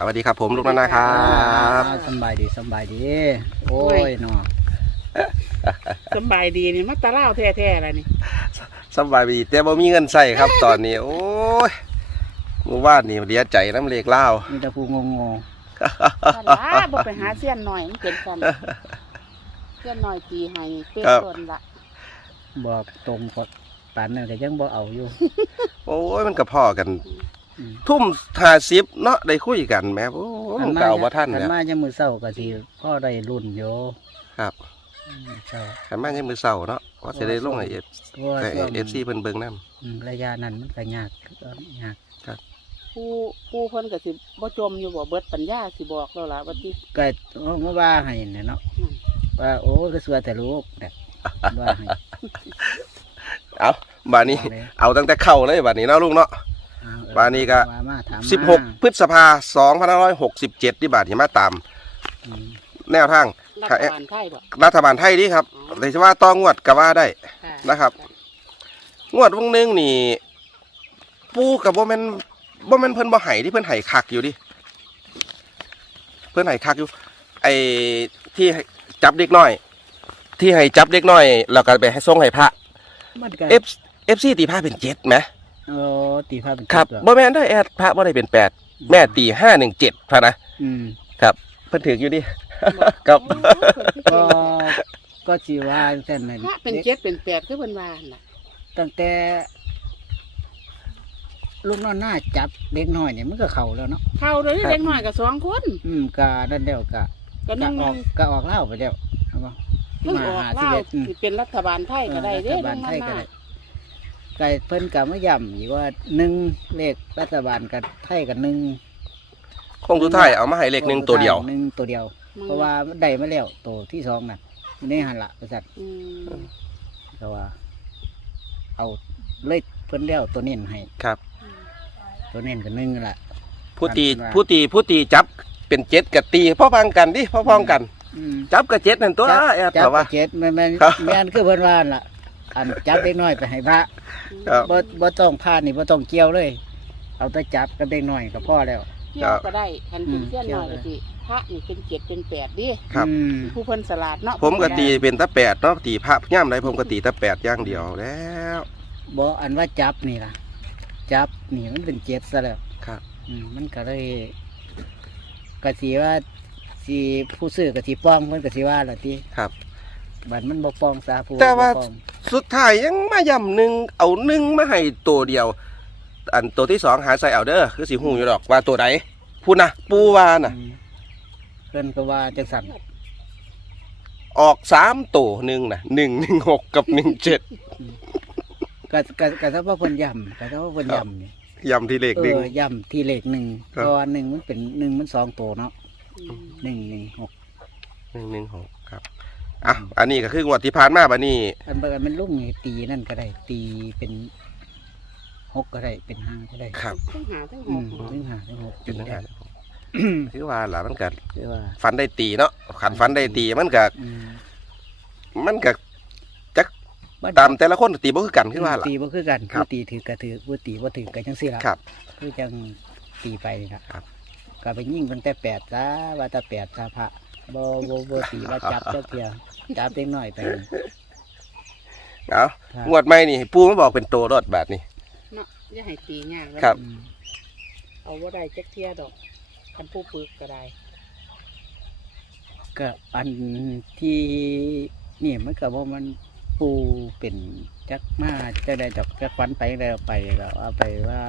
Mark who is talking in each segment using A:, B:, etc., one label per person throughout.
A: สวัสดีครับผมลูกนานะครับ
B: สบายดีสบายดีโอ้ยเนาะ
C: สบายดีนี่มาตะเล่าแท้ๆแล้วนี่
A: สบายดีแต่บ่มีเงินใส่ครับตอนนี้โอ้ยเมื่อวานนี่เลียใจน้ำเลขเล่า
B: มีแต่ผู้งง
C: นั่นล่ะบ่ไปหาเสี้ยนหน่อยมันเป็นกันเสี้ยนหน่อยตีให้เป็นต้นละ
B: บอกตรงกดปานนั้นก็ยังบ่เอาอยู่
A: โอ้ยมันก็พ่อกันทุ่ม50เนาะได้คุยกันแม่โอ้มันเก่าว่าท่านเนี่ย
B: ขันมายังมือเศร้าก็สิพ่อได้รุ่นอยู่
A: ครับขันมายังมือเศร้าเนาะว่าจะได้ลงไอFCเพิ่นเบิ่งน
B: ำระยะนั้นมันก็ยาก
A: ครับ
C: ผู้เพิ่นก็สิบ่จมอยู่บ่เบิดปัญญาสิบอกแล้วล่ะว่าที่
B: ก็เมื่อว่าให้เนี่ยเนาะว่าโอ้ก็เสือแต่ลูกเนี่ยว่าให้
A: เอาบานี้เอาตั้งแต่เข้าเลยบานี้เนาะลูกเนาะบานี้ก็16 พฤษภาคม 2567ที่บาทที่มาตามแนวทาง
C: รัฐบาลไทยบ่
A: รัฐบาลไทยนี่ครับแต่ว่าต้องงวดก็ว่าได้นะครับงวดวงนึงนี่ปูกับบ่แม่นเพิ่นบ่ให้ที่เพิ่นให้คักอยู่ดิเพิ่นให้คักอยู่ไอ้ที่จับเด็กน้อยที่ให้จับเด็กน้อยแล้วก็ไปให้ส่งให้พระFC ตีพระเป็น7มั้ย
B: ตีพระเป็น
A: ครับบ่แม่นได้แอดพระบ่ได้เป็น8แม่ตี517พระนะครับเพิ่นถืออยู่ดิครับ
B: ก็สิว่าจังนั้น
C: พระเป็น7เป็น8คือเพิ่นว่าน่ะ
B: ตั้งแต่ลูกน้อยหน้าจับเด็กน้อยเนี่ยมันก็เข้าแล้วเนาะ
C: เข้าเลยเด็กน้อยก็2คน
B: ก็นั่นแล้วก็ออกเล่าไปแล้ว
C: ครับมันออกเล่าสิเป็นรัฐบาลไทยก็ได้เด้รัฐบาลไทยก็ได้
B: ไก่เพิ่นก็มาย้ำอีกว่า1เลขรัฐบาลกับไทยกับ1
A: คงสุดท้ายเอามาให้เลข1ตัวเดียว
B: 1ตัวเดียวเพราะว่าได้มาแล้วตัวที่2น่ะนี่หันละบริษัทก็ว่าเอาเลขเพิ่นแล้วตัวเน้นให้
A: ครับ
B: ตัวเน้นกับ1ล่ะ
A: ผู้ตีจับเป็น7กับตีพ่อพังกันดิพ่อพ้องกันจับกับ7นั่นตัวแอด
B: จับกับ7แม่นคือเพิ่นว่าล่ะอันจับเด็กน้อยไปให้พระบ่ต้องพานี่บ่ต้องเกี่ยวเลยเอาแต่จับกับเด็กน้อยก็พอแล้ว
C: เกี่ยวก็ได้คันเป็นเสี้ยนหน่อยก็สิพระนี่เป็น7เป็น8ดิ
A: ครับ
C: ผู้เพิ่นสลาดเนาะ
A: ผมก็ตีเป็นตะ8เนาะตีพระย่ำใดผมก็ตีตะ8อย่างเดียวแล้ว
B: บ่อันว่าจับนี่ล่ะจับนี่มันเป็น7ซะแล้ว
A: ครับ
B: มันก็เลยก็สิว่าสิผู้ซื้อก็สิป้องเพิ่นก็สิว่าล่ะติ
A: ครับ
B: บัดมันบ่ป้องซาผู้
A: แต่ว่าสุดท้ายยังมาย่ำ1เอา1มาให้ตัวเดียวอันตัวที่2หาใส่เอาเด้อคือสิฮู้อยู่ดอกว่าตัวใดพูดนะปูว่าน่ะ
B: เพิ่นก็ว่าจังซั่น
A: ออก3ตัว1น่ะ116กับ17
B: ก็ถ้าว่าเพิ่นย้ำก็ถ้าว่าเพิ่นย้ำนี่
A: ย้ำที่เลข1
B: ย้ำที่เลข1เพราะว่า1มันเป็น1มัน2ตัวเนาะ116
A: ครับอันนี้ก็คืองวดที่ผ่านมาบัดนี้
B: อันมันลุ่งตีนั่นก็ได้ตีเป็น6ก็ได้เป็น5ก็ได้
A: ครับ
C: ทั้ง5ทั้ง
B: 6
A: เป็น5คือว่าล่ะมันก็ฟันได้ตีเนาะขันฟันได้ตีมันก็จักตามแต่ละคนตีบ่คือกันคือว่าล่ะ
B: ตีบ่คือกันผู้ตีถือก็ถือผู้ตีบ่ถือก็จังซี่ล่ะ
A: ครับ
B: คือจังตีไปนะครับก็ไปยิ่งตั้งแต่8ซะว่าแต่8ซะพระบ่ตีว่าจับเจ้าเพียจับเล็กน้อยไป
A: เอางวดใหม่นี่ปูมาบอกเป็นโตรถแบบนี้
C: เนาะอย่าให้ตียากแล้ว
A: ครับ
C: เอาบ่ได้จักเที่ยดอกคันผู้ปึกก็ได้
B: ก็อันที่นี่มันก็ว่ามันปูเป็นจักมาจะได้ดอกจักฟันไปแล้วไปแล้วเอาไปว่า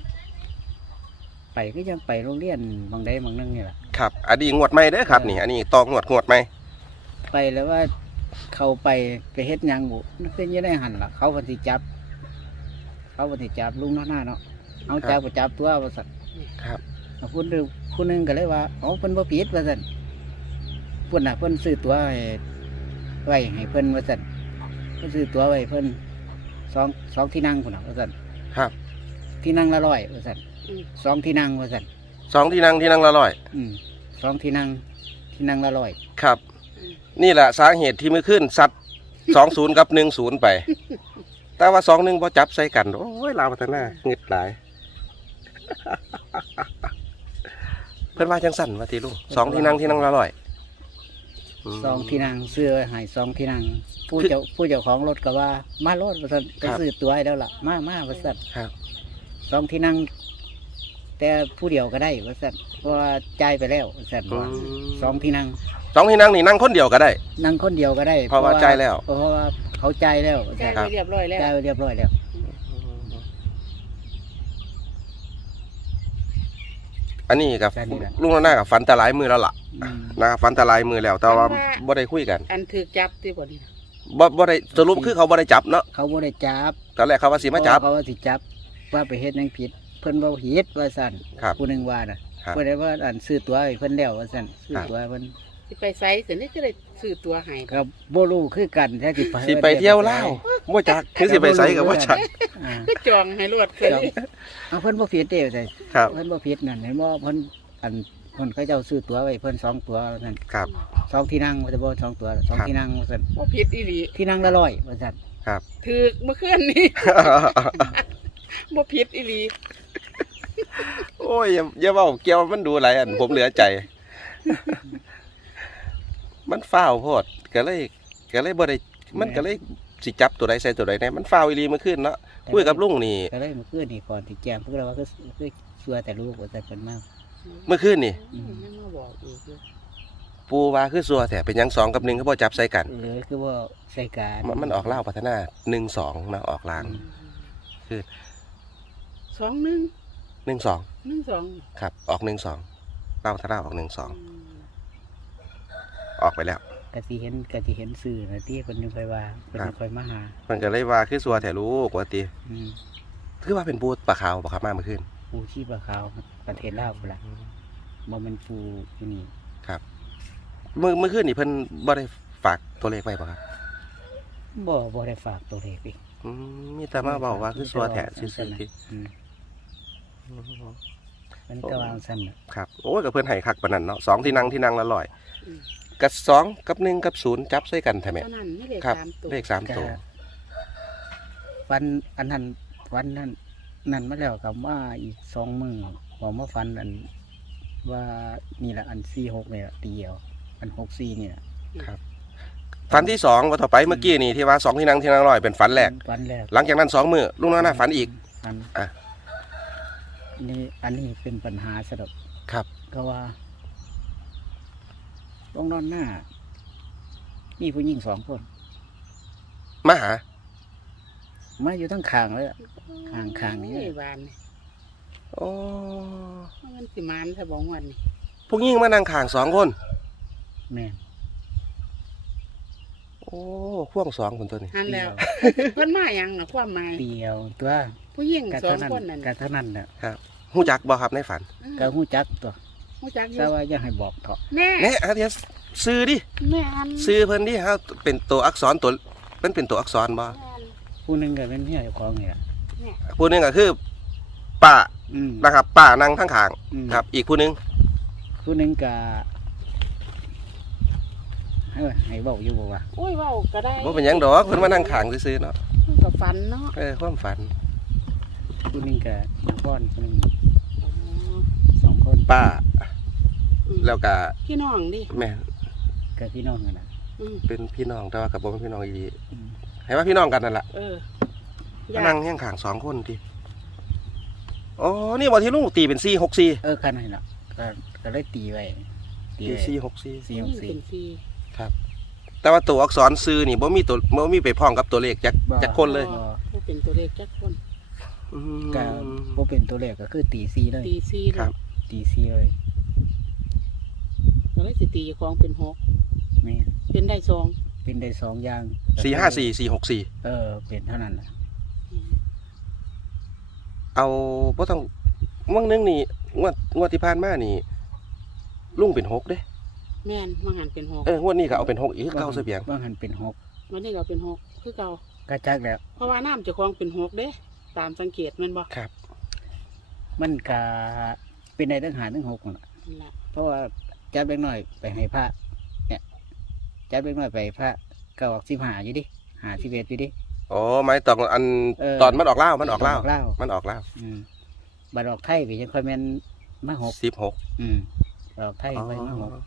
B: ไปก็ยังไปโรงเรียนบางใดบางนึงนี่แหละ
A: ครับอันนี้งวดใหม่เด้อครับนี่อันนี้ต่องวดใหม่
B: ไปแล้วว่าเขาไปเฮ็ดยังบุนั่นคือยังได้หันล่ะเขาปฏิจับลุงหน้าเนาะเอาจับจับตัวว่าสั่น
A: ครับ
B: คุณนึงก็เลยว่าอ๋อเพิ่นบ่ผิดว่าสั่นเพิ่นน่ะเพิ่นซื้อตัวไว้ให้เพิ่นว่าสั่นเพิ่นซื้อตัวไว้เพิ่นสองที่นั่งพุ่นน่ะว่าสั่น
A: ครับ
B: ที่นั่งละ100ว่าสั่น2ที่นั่งว่าสั่น
A: 2ที่นั่งละ100
B: 2ที่นั่งละ100
A: ครับนี่แหละสาเหตุที่มือขึ้นสัตว์20กับ10ไปแต่ว่า21พอจับใส่กันโอ้ยลาวพัฒนาเงึดหลายเพิ่นว่าจังสั่นว่าติลุงสองที่นั่งที่นั่งละร้อยม
B: สองที่นั่งซื้อให้สองที่นั่งผู้เจ้าของรถก็ว่ามาโลดว่าซั่นไป
A: ครับ
B: ซื้อตั๋วให้แล้วล่ะมาว่าซั่น
A: ครับ
B: สองที่นั่งแต่ผู้เดียวก็ได้ว่าซั่นเพราะว่าจ่ายไปแล้วว่าซั่นว่าสองที่นั่ง
A: สองที่นั่งนี่นั่งคนเดียวก็ได้
B: นั่งคนเดียวก็ได้
A: เพราะว่าจ่ายแล้ว
B: เพราะว่าเขาจ่ายแล้วว่า
C: แก้
B: ซั่น
C: ไปเรียบร้อยแล้ว
B: จ่ายไว้เรียบร้อยแล้ว
A: อันนี้กับลุงน้าหน้ากับฟันแตะหลายมือแล้วล่ะ
B: อืม
A: นะครับฟันแตะหลายมือแล้ว แต่ว่าบ่ได้คุยกัน
C: อันถือจับที่บ่นี่นะ
A: บ่ได้สรุปคือเขาบ่ได้จับเนาะ
B: เขาบ่ได้จับ
A: ตอนแรกเขาว่าสิมาจับ
B: เขาว่าสิจับว่าไปเฮ็ดหยังผิด เพิ่นว่าผิดว่าซั่น
A: ครับ
B: ผู้หนึงว่าน่ะ
A: ครับ
B: เพิ่นได้ว่าอันซื้อตั๋วให้เพิ่นแล้วว่าซั่นซื้อตั๋วให้เพิ่น
C: สิไปไสเสร็จนี่ก็ได้ซื้อตัวให้
B: ก็บ่รู้คือกันแท้สิไป
A: สิไปเที่ยวลาวบ่จักคือสิไปไสก็บ่จัก
B: อ่า
C: ก็จองให้รวดเลย
B: เอาเพิ่นบ่ผิดเด้ว่าซั่น
A: ครับ
B: เพิ่นบ่ผิดนั่นเห็นบ่เพิ่นอันเพิ่นเขาเจ้าซื้อตั๋วไว้เพิ่นสองตั๋วว่าซั่น
A: ครับ
B: สองที่นั่งว่าจะบ่สองตั๋วสอง
A: ครับ
B: ที่นั่งว่าซั่น
C: บ่ผิดอีหลี
B: ที่นั่งละ100ว่าซั่น
A: ครับ
C: ถือเมื่อคืนนี้ บ่ผิดอีหลี
A: โอ้ยอย่าเว้าเกี่ยวมันดูหลายอันผมเหลือใจ มันฟ้าวโพดก็เลยบ่ได้มันก็เลยสิจับตัวใดใส่ตัวใดแน่มันฟ้าวอีหลีเมื่อคืนเนาะคุยกับลุงนี่
B: ก็เลยเมื่อคืนนี่ก่อนที่แจ้งพวกเราว่าคือชัวแต่ลูกว่าซั่นเพิ่นมา
A: เมื่อคืนนี่
C: ยังมาบอกอีกอยู่
A: ปูว่าคือซัวแท้เป็นหยัง2กับ1เขาบ่จับใส่กัน
B: คือว่าใส่การ
A: มันออกเล่าวพัฒนา1-2นะออกลาง คือ
C: 21
A: 1-2
C: 12
A: ครับออก1-2เล่าวพัฒนาออก1-2ออกไปแล้ว
B: ก็สิเห็นสื่อนะที่เพิ่นนึงไปว่าเพิ่นค่อยมาหา
A: มันก็เลยว่าคือซัวแท้ลูกว่าติ
B: อืม
A: คือว่าเป็นปูปลาขาวบ่ครับมาเมื่อคืน
B: ปูชีพขาวประเทศลาวพุ่นล่ะบ่แม่นปูอยู่นี่
A: ครับเมื่อคืนนี่เพิ่นบ่ได้ฝากตัวเลขไว้บ่ครับ
B: บ่ได้ฝากตัวเลขอีก
A: มีแต่มาบอกว่าคือซัวแท้ซื่อๆติ
B: อืมมันก็วางซั่นน่ะ
A: ครับโอ้ยก็เพิ่นให้คักปานนั้นเนาะ2ที่นั่งละ100
C: อืม
A: กับ2กับ1กับ0จับใส่กันแท้แม่
C: เท่านั้นไม่เลข
A: ครับ
C: 3ตัว
A: เลข3ตัว
B: วันอันนั้นวันนั้นนั่นมาแล้วกับว่าอีก2มื้อบอกมาฟันอันว่านี่ล่ะอัน46นี่ล่ะตีเอาอัน64นี่ล่ะ
A: ฝันที่2ว่าต่อไปเมื่อกี้นี่ที่ว่า2ที่นั่ง100เป็นฝันแรก
B: วันแรก
A: หลังจากนั้น2มื้อลุงน้อยหน้าฝันอีก
B: อัน
A: อ่ะ
B: นี่อันนี้เป็นปัญหาสะดอก
A: ครับ
B: ก็ว่าต้องนอนหน้า มีผู้หญิง2 คน
A: มาหา
B: มาอยู่ทั้งคางเลยอะข้างนี่
C: โอ้ยหวาน
A: โอ้
C: มันสิมานถ้าบอกวันนี่
A: พวกยิ่งมานั่งข้าง2คน
B: แม่น
A: โอ้พ่วง2คนตัวนี้
C: หันแล้ว เพิ่นมาหยังน่ะความหมาย
B: เดียวตัว
C: ผู้หญิง
B: กะ
C: สอ
B: เท่าง นั้น
C: คนนั่น
B: กะเท่านั้นแหละ
A: ฮู้จักบ่ครับในฝัน
B: ก็หู้จักตัว
C: รู้จักอ
B: แต่
C: ยู่
B: ว่าอย่าให้บอกเถาะ
C: แม่
A: แน่อาเดียซื้อดิ
C: แม่อัน
A: ซื้อเพิ่นดิเฮาเป็นตัวอักษรตัวเป็นตัวอักษรบ่
B: ผู้หนึงก็เป็นเมียเจ้าของนี่ล่ะ
A: ผู้หนึงก็คือป้า
B: อืม
A: นะครับป้านั่งทั้งข้าง
B: อืม
A: ครับ อีกผู้หนึง
B: ผู้หนึงก็ให้เว้าอยู่บ่ว่า
C: โอ้ยเว้าก็ได้
A: บ่เป็นหยังดอกเพิ่นมานั่งข้างซื่อๆเนาะ
C: มันก็ฝันเนาะ
A: ความฝัน
B: ผู้หนึงก็นครผู้หนึง
C: อ๋อ
B: 2 คน
A: ป้า
C: อืม
A: แล้วก็
C: พี่น้องดิ
A: แม่
B: ก็พี่น้องกันน่ะ
C: อืม
A: เป็นพี่น้องแต่ว่ากับบ่เป็นพี่น้องอีหลี
B: อืม
A: ให้ว่าพี่น้องกันนั่นล่ะ
C: เออ
A: มานั่งแห่งข้าง2คนติอ๋อนี่บ่ที่ลุงตีเป็น464
B: คันนั้นล่ะก็เลยตีไว้ตีไว้
A: 464
C: ยิ่งเป็นฟรี
A: แต่ว่าตัวอักษรซื้อนี่บ่มีไปพ้องกับตัวเลขจักคนเลย
C: บ่เป็นตัวเลขจักคน
A: อืม
B: ก็บ่เป็นตัวเลขก็คือตีซีเลย
C: ตีซี
A: ครั
C: แล้
A: บ
C: ว
B: ตีซีเลย
C: ก็เลยสิตีของเป็น6
B: แม่น
C: เป็นได้2
B: เป็นได้2อย่าง
A: 454 464
B: เป็นเท่านั้นล่ะ
A: เอาบ่ต้องว่างนึงนี่งวดที่ผ่านมานี่ลุงเป็น6เด้
C: แม่นมาหันเป็น6
A: งวดนี้ก็เอาเป็น6อีกคือเก่าซะเพียง
B: ว่าหันเป็น6
C: วันนี้ก็เป็น6คือเก่าก
B: ระจักแล้ว
C: เพราะว่าน้ำเจ้าของเป็น6เด้ตามสังเกตแม่นบ่
A: ครับ
B: มันก็เป็นได้ทั้งหาทั้ง6นั่นล่ะ
C: นั่นล่ะ
B: เพราะว่าจับเล็กน้อยไปให้พระเนี่ยจับเล็กน้อยไปพระก็ออก15อยู่ดิ51อยู่ดิ
A: อ๋อหมายตอนอัน ตอนมันออกเหล้ามันออกเหล้า
B: เหล้า
A: มันออกเหล้า
B: บัดออกไทยไปยังค่อยแม่นมา6
A: 16
B: อืมออกไทยไว้มาหก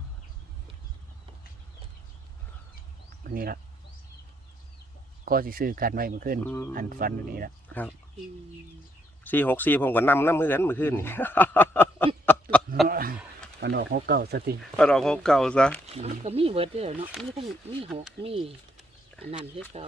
B: อันนี้ละก็สิซื้อกันไว้เมื่อคืนอันฟันอันนี้ละ
A: ครับ
C: อืม
A: 464ผมก็นำมือกันเมื่อคืนนี่
B: มันออกหกเก้าสติ
A: พอดอกของเก่าซะ
C: ก็มีเบิดเด้อเนาะมีทั้งมีหกมีอันนั้นคือเก่า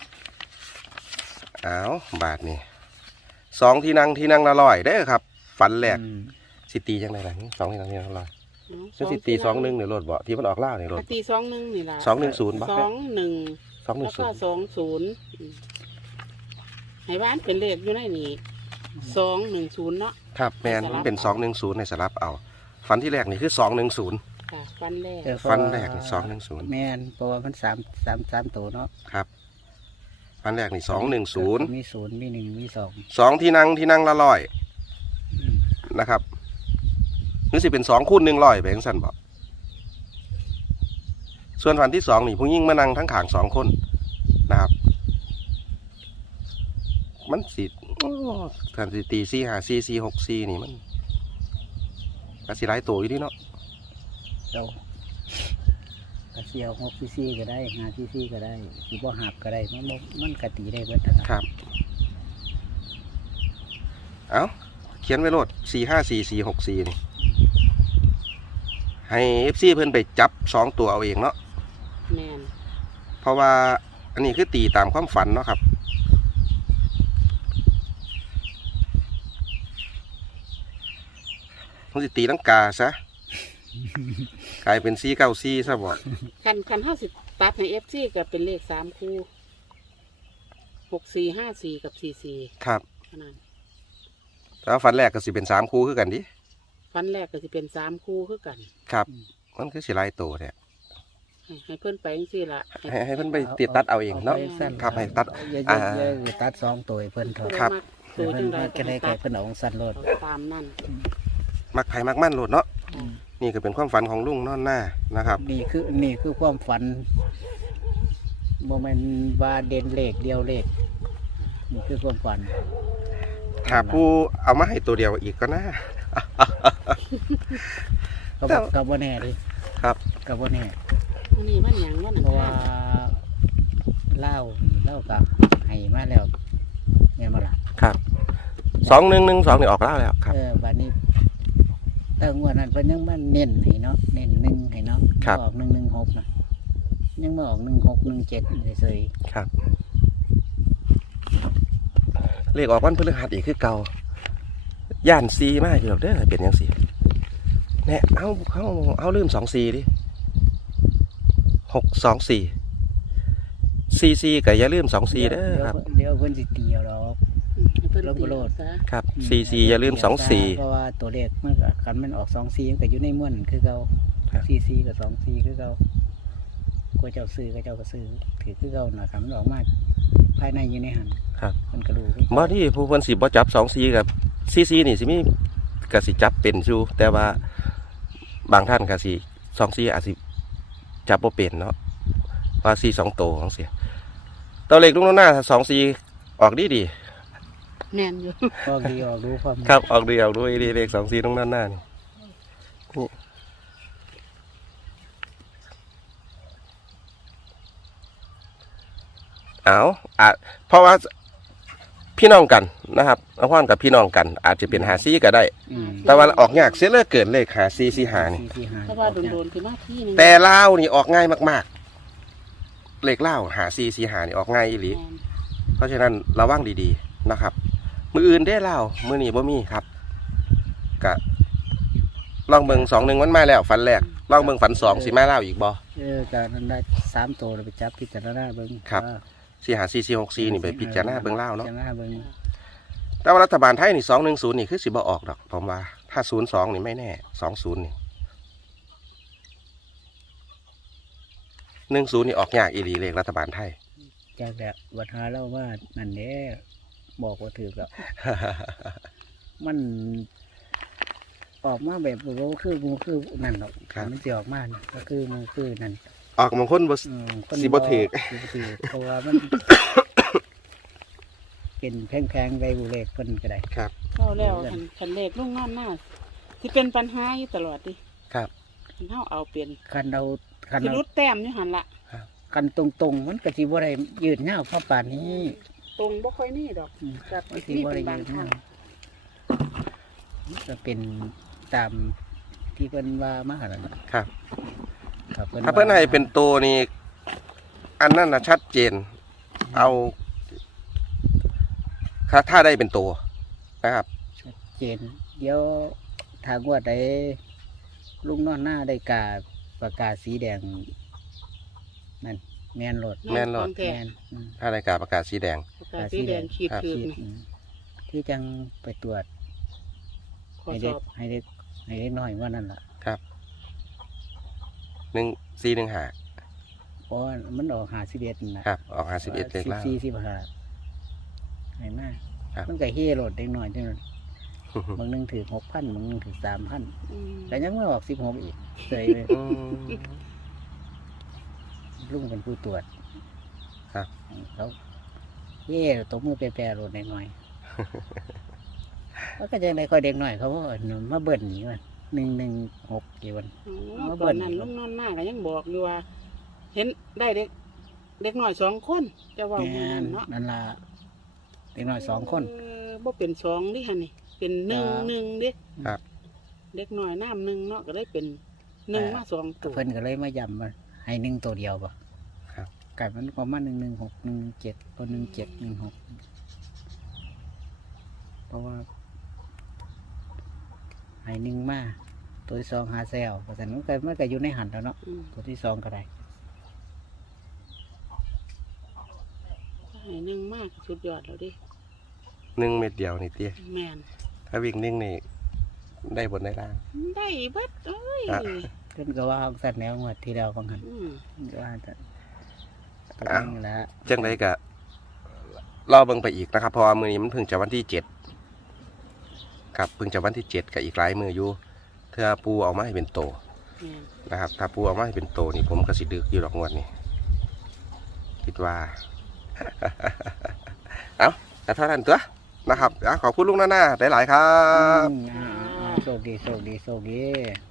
A: อ้าวบาทนี่2ที่นั่งละร้อยเด้อครับฝันแรกสิตีจังได๋ล่ะ2ที่นั่งละร้อยซึ่งสิตี21นี่รถบ่ที่มันออกล่าวนี่รถ
C: ตี21นี่ล่ะ
A: 210บ่
C: 21แล้วก็
A: 210
C: 20ให้บ้านเป็นเลขอยู่ในนี้210เนาะ
A: ครับแม่นมันเป็น210ในสลับเอาฝันที่แรกนี่คือ210
C: ค่ะฟันแรก
A: ฟันแรกนี่210
B: แม่นเพราะว่ามันสามตัวเนาะ
A: ครับฝันแรกนี่210
B: มีศูนย์มีหนึ่งมีสอง
A: 2ที่นั่งละร้อยนะครับหรือสิเป็น2คูณ100ไปจังซั่นบ่ส่วนฝันที่2นี่ผู้หญิงมานั่งทั้งข้าง2คนนะครับมันสิท่านสิตี4 5 4 4 6 4นี่มันก็สิหลายตัวอยู่ที่เนาะ
B: เจ้า กระเซียว6 cc ก็ได้5 cc ก็ได้สิบ่หับก็ได้มันกะตีได้เบิดนะครับ
A: ครับ เอาเขียนไว้โลด454464นี่ให้ FC เพิ่นไปจับ2ตัวเอาเองเนาะ
C: แม่น
A: เพราะว่าอันนี้คือตีตามความฝันเนาะครับมันสิตีลังกาซะ กลายเป็น494ซะบ่
C: คันเฮาสิตัดให้ FC ก็เป็นเลข3คู่6454กับ44
A: ครับ
C: เท่านั้น
A: แต่ว่าฝันแรกก็สิเป็น3คู่คือกันดิ
C: ฟันแรกก็สิเป็น3คู่คือกัน
A: ครับ มันคือสิหลายตัวเนี่ย
C: ให้เพิ่นไปจังซี่ล่ะ
A: ให้เพิ่นไปติดตัดเอาเองเนาะ ครับให้ตัด
B: อย่าตัด2ตัวให้เพิ่นเถอะ
A: ครับ
C: ตัวจังได๋
B: ก็ได้ไก่เพิ่นเอาสั้นโลด
C: ตามนั่น
A: มักไผมักมั่นโลดเนาะ
C: อืม
A: นี่ก็เป็นความฝันของลุงนอนหน้านะครับ
B: นี่คือความฝันบ่แม่นว่าเด่นเลขเดียวเลขนี่คือความฝัน
A: ถ้าผู้เอามาให้ตัวเดียวอีกก็น่า
B: ก็บอกกับว่าแน่ดิ
A: ครับ
B: กับว่าแน่
C: วันนี้วันหยังวันอัง
B: เพราะ
C: คา
B: ว่าร เล่ากับให้มาแล้วแม่นบ่ล่ะ
A: ครับ2112นี่ออกแล้วครับ
B: บัดนี้ตั้งวันนั้นเพิ่นยังมาเน้นให้เนาะเน้น1ให้เนาะ
A: ครับ
B: ออก116นะยังมาออก1617เฉย
A: ครับเลขออกวันพฤหัสอีกคือเก่าย่านซีมากอยู่หรอกเด้อเป็นยังสีเนี่ยเอาลืม24ดิ624 CCก็อย่าลืม24เด้อครับ
B: เดี๋ยวเพิ่นสิตีเอาดอก
C: ให้เพิ่น
B: ลง
C: ตี
B: โลด
C: ซะ
A: ครับ CC อย่าลืม
B: เพราะว่าตัวเลขมันก็คันมันออก24มันก็อยู่ในม้วนคือเก่า
A: ครับ
B: 44กับ24คือเก่าก็เจ้าซื้อก็เจ้าก็ซื้อถือคือเก่าน่ะครับมันออกมาภายในอยู่ในหัน
A: ครับ
B: มันก็รู้
A: บ่ที่ผู้เพิ่นสิบ่จับ24กับ CC นี่สิมีก็สิจับเป็นอยู่แต่ว่าบางท่านก็สิ24อาจสิจับบ่เป็นเนาะว่า4 2โตวจังซี่ตัวเลขลุงน้องหน้า24ออกดี
C: แม่นอยู่
B: ออกดีออกรู้ความ
A: ๆครับออกดีออกด้วยดีเลข24ลุงน้องหน้านี่เอาเพราะว่าพี่น้องกันนะครับเอาพ่อนกับพี่น้องกัน อาจจะเป็น54ก็ได้
B: อืม
A: แต่ว่าออกยากเสียเหลือเกินเลข5445นี่
C: เพราะว่าโดนๆคือมาที่นึง
A: แต่ลาวนี่ออกง่ายมากๆ เลขลาว5445นี่ออกง่ายอีหลี
C: แม่น
A: เพราะฉะนั้นระวังดีๆนะครับ มืออื่นได้ลาวมือนี้บ่มีครับกะลองเบิ่ง21มันมาแล้วฝันแรกลองเบิ่งฝัน2สิมาลาวอีกบ่
B: การนั้นได้3ตัวเราไปจับพิจารณาเบิ่ง
A: ครับ 454464นี่ไปพิจารณาเบิ่งลาวเนาะ
B: พิจารณาเบิ่ง
A: แต่ว่ารัฐบาลไทยนี่210นี่คือสิบ่ออกดอกผมว่าถ้า02นี่ไม่แน่20นี่10นี่ออกยากอีหลีเลขรัฐบาลไทย
B: จากแล้ววัฒนาเล่าว่านั่นเด้บอกว่าถือแล้ว มันออกมาแบบโรคือมูคือนั่นหรอก
A: ครับ
B: มันจะออกมานี่ก็คือมูคือนั่น
A: ออกบางคนบ่
B: คน
A: สิบ่ถือ
B: สิบ่ถือเพราะว่ามัน เป็นแพงๆไดบุเลขเพิ่นก็ได้
A: ครับ
C: เอาแล้วคันเลขลุงนอนหน้าสิเป็นปัญหาอยู่ตลอดดิ
A: ครับ
C: เฮาเอาเป็น
B: คันเรา
C: สิรุดแต้มอยู่หั่นล่ะ
B: คันตรงๆมันก็สิบ่ได้ยืดยาวเพราะป่านนี้
C: ตรงบ่ค่อยมีดอก กับ
B: มันสิ
C: นี่
B: บ่
C: เป็
B: ได้
C: นบาง
B: ยืด
C: ครั้
B: ยาง วมันก็เป็นตามที่เพิ่นว่ามาหั่นล่ะ
A: ครับ
B: ครับ
A: ถ้าเพิ่นให้เป็นตัวนี่อันนั้นน่ะชัดเจน เอาถ้าได้เป็นตัวนะครับ
B: ชัดเจนเดี๋ยวทางว่าได้ลุงนอนหน้าได้กาประกาศสีแดงนั่นแม่นโลด
A: แม่นโลด
C: ของแท้
B: แม่น
A: ถ้าได้กาประกาศสีแดง
C: ประกาศสีแดงขีด
A: ครับ
C: คือ
B: ที่จังไปตรวจ
C: ขอ
B: ให้
C: ส
B: เด็ก
C: อบ
B: ให้เด็กให้เด็กน้อยว่านั่นล่ะ
A: ครับ1415
B: เพราะว่ามันออก51นั่นนะครับ
A: ออก51เลขล่าง
B: 14 15ให้มา
A: ครับ
B: มันก็เฮโลดเด็กน้อยจังนั้นบางหนึงถือ 6,000บางหนึงถือ 3,000
C: อืม
B: แต่ยังไม่ออก16อีกเสยเลย
A: อืม
B: ลุงเป็นผู้ตรวจ
A: ครับ
B: เขาเย่ตบมือแปรๆโลดหน่อยๆแล้วก็จะได้คอยเด็กหน่อยเขาว่าหนูมาเบิ่นนี่มัน116กี่วัน
C: อ๋อ
B: เอา
C: ต
B: เบิ่
C: อน
B: น
C: นั้นลุงนอนหน้าก็ยังบอกอยู่ว่า เห็นได้เด็กน้อย2 คนจะเว้ามื้อนั้นเนาะ
B: นั่นล่ะเด็กน้อย2 คน
C: บ่เป็น2ดิหั่นนี่เป็น1 1ดิ
A: ครับ
C: เด็กน้อยน้ำหนึ่งเนาะก็ได้เป็น1มา2ตัว
B: เพิ่นก็เลยมาย้ำมาให้1ตัวเดียวบ่
A: ครับ
B: กลายมันประมาณ116 117ตัว17 16เพราะว่าให้1มาตัวที่2หาแซวเพราะฉะนั้นมันก็อยู่ในหันแล้วเนาะ
C: อืม
B: ตัวที่2ก็ได้
C: ให้1มากสุดยอดแล้วดิ
A: 1 เม็ดเดียวนี่เตี้ย
C: แม่น
A: ถ้าวิ่งนิ่งนี่ได้บนได้ล่าง
C: ได้เบิดเอ้ย
A: อ่ะ
B: เพิ่นก็ว่าสัตว์แนวงวดที่แล้วบางหัน
C: อืม
B: เพิ่นก็ว่าแต่ตัว
A: อ้าว
B: นี้แหละ
A: จังไดก็รอเบิ่งไปอีกนะครับเพราะว่ามื้อนี้มันเพิ่งจะวันที่7ครับเพิ่งจะวันที่7ก็อีกหลายมื้ออยู่เทื่อปูเอามาให้เป็นโต
C: แม่น
A: นะครับ ถ้าปูเอามาให้เป็นโตนี่ผมก็สิดึกอยู่ดอกงวดนี่คิดว่า เอาแต่เท่านั้นตัวนะครับขอบคุณลุงหน้าหลายๆครับ
B: โชคดีโชคดีโชคดี